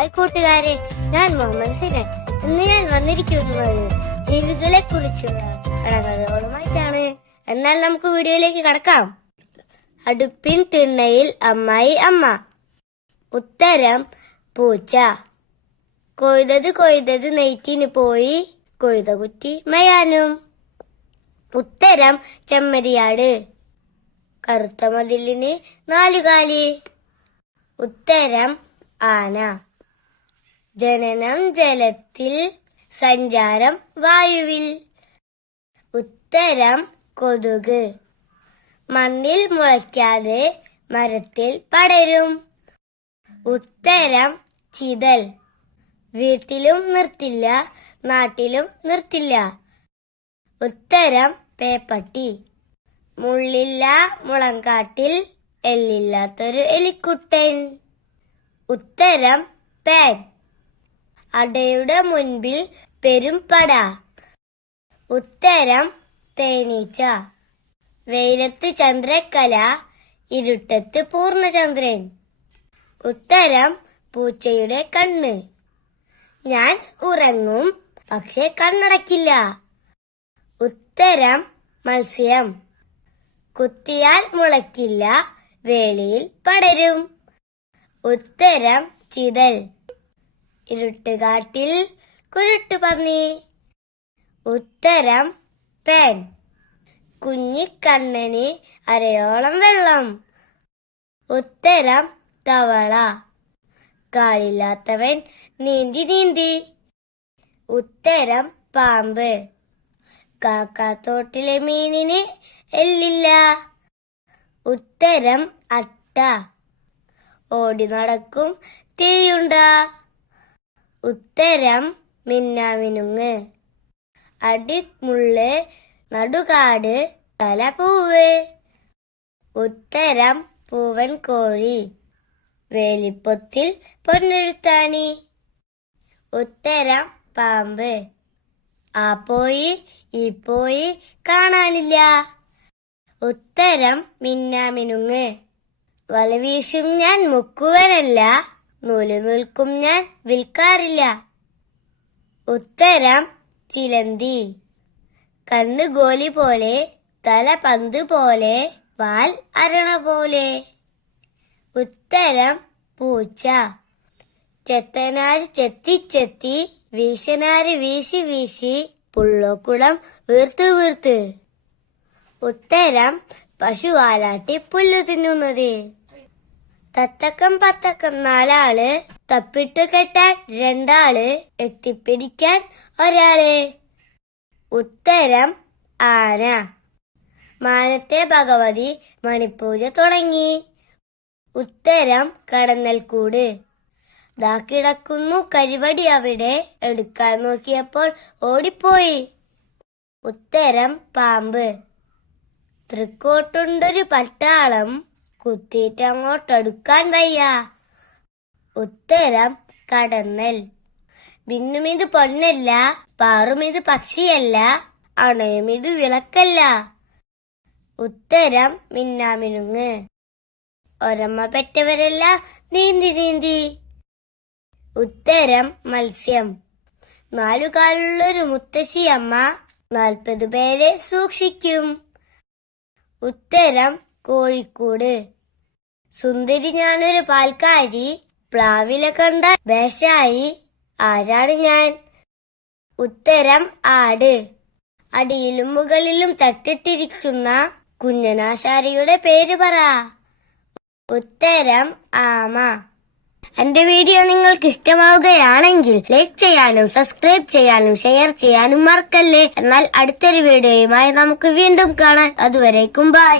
Hi കൂട്ടുകാരെ, ഞാൻ മുഹമ്മദ് സിനൻ. ഇന്ന് ഞാൻ വന്നിരിക്കുന്നത് ജീവികളെ കുറിച്ചുള്ള കഥകളുമായിട്ടാണ്. എന്നാൽ നമുക്ക് വീഡിയോയിലേക്ക് കടക്കാം. അടുപ്പിൻ തിണ്ണയിൽ അമ്മായി അമ്മ. ഉത്തരം പൂച്ച. കൊയ്തത് നെയ്റ്റിന് പോയി, കൊയ്ത കുറ്റി മയാനും. ഉത്തരം ചെമ്മരിയാട്. കറുത്ത മതിലിന് 4 കാല്. ഉത്തരം ആന. ജനനം ജലത്തിൽ, സഞ്ചാരം വായുവിൽ. ഉത്തരം കൊതുക്. മണ്ണിൽ മുളയ്ക്കാതെ മരത്തിൽ പടരും. ഉത്തരം ചിതൽ. വീട്ടിലും നിർത്തില്ല, നാട്ടിലും നിർത്തില്ല. ഉത്തരം പേപ്പട്ടി. മുള്ളില്ല മുളങ്കാട്ടിൽ, എല്ലില്ലാത്തൊരു എലിക്കുട്ടൻ. ഉത്തരം പാൻ. അടയുടെ മുൻപിൽ പെരുംപട. ഉത്തരം തേനീച്ച. വെയിലത്ത് ചന്ദ്രക്കല, ഇരുട്ടത്ത് പൂർണ്ണചന്ദ്രൻ. ഉത്തരം പൂച്ചയുടെ കണ്ണ്. ഞാൻ ഉറങ്ങും, പക്ഷെ കണ്ണടക്കില്ല. ഉത്തരം മത്സ്യം. കുത്തിയാൽ മുളയ്ക്കില്ല, വേലിയിൽ പടരും. ഉത്തരം ചിതൽ. ഇരുട്ടുകാട്ടിൽ കുരുട്ടുപന്നി. ഉത്തരം പാൻ. കുഞ്ഞിക്കണ്ണന് അരയോളം വെള്ളം. ഉത്തരം തവള. കാലില്ലാത്തവൻ നീന്തി. ഉത്തരം പാമ്പ്. കാക്കാത്തോട്ടിലെ മീനിന് എല്ലില്ല. ഉത്തരം അട്ട. ഓടി നടക്കും തീയുണ്ട. ഉത്തരം മിന്നാമിനുങ്ങ്. അടിമുള്ള്, നടുകാട്, തലപൂവ്. ഉത്തരം പൂവൻ കോഴി. വേലിപ്പൊത്തിൽ പൊന്നെഴുത്താണി. ഉത്തരം പാമ്പ്. ആ പോയി ഈ പോയി കാണാനില്ല. ഉത്തരം മിന്നാമിനുങ്ങ്. വല വീശും ഞാൻ മുക്കുവനല്ല, നൂല് നിൽക്കും ഞാൻ വിൽക്കാറില്ല. ഉത്തരം ചിലന്തി. കണ്ണ് ഗോലി പോലെ, തല പന്ത് പോലെ, വാൽ അരണ പോലെ. ഉത്തരം പൂച്ച. ചെത്തനാര് ചെത്തി, വീശനാര് വീശി, പുള്ളോക്കുളം വീർത്ത്. ഉത്തരം പശുവാലാട്ടി പുല്ലു തിന്നുന്നത്. തത്തക്കം പത്തക്കം 4 ആള്, തപ്പിട്ട് കെട്ടാൻ 2 ആള്, എത്തിപ്പിടിക്കാൻ 1 ആള്. ഉത്തരം ആന. മാനത്തെ ഭഗവതി മണിപ്പൂജ തുടങ്ങി. ഉത്തരം കടന്നൽക്കൂട്. ദാ കിടക്കുന്നു കരിവടി അവിടെ, എടുക്കാൻ നോക്കിയപ്പോൾ ഓടിപ്പോയി. ഉത്തരം പാമ്പ്. തൃക്കോട്ടുണ്ടൊരു പട്ടാളം, കുത്തിയിട്ടങ്ങോട്ടെടുക്കാൻ വയ്യ. ഉത്തരം കടന്നൽ. ഭിന്നുമിത് പൊന്നല്ല, പാറുമിത് പക്ഷിയല്ല, അണയുമിത് വിളക്കല്ല. ഉത്തരം മിന്നാമിനുങ്ങ്. ഒരമ്മ പെറ്റവരെല്ലാം നീന്തി. ഉത്തരം മത്സ്യം. 4 കാലുള്ളൊരു മുത്തശ്ശിയമ്മ 40 പേരെ സൂക്ഷിക്കും. ഉത്തരം കോഴിക്കോട്. സുന്ദരി ഞാനൊരു പാൽക്കാരി, പ്ലാവില കണ്ട വേഷായി, ആരാണ് ഞാൻ? ഉത്തരം ആട്. അടിയിലും മുകളിലും തട്ടിട്ടിരിക്കുന്ന കുഞ്ഞനാശാരിയുടെ പേര് പറ. ഉത്തരം ആമ. എന്റെ വീഡിയോ നിങ്ങൾക്ക് ഇഷ്ടമാവുകയാണെങ്കിൽ ലൈക്ക് ചെയ്യാനും സബ്സ്ക്രൈബ് ചെയ്യാനും ഷെയർ ചെയ്യാനും മറക്കല്ലേ. എന്നാൽ അടുത്തൊരു വീഡിയോയുമായി നമുക്ക് വീണ്ടും കാണാം. അതുവരേക്കും ബൈ.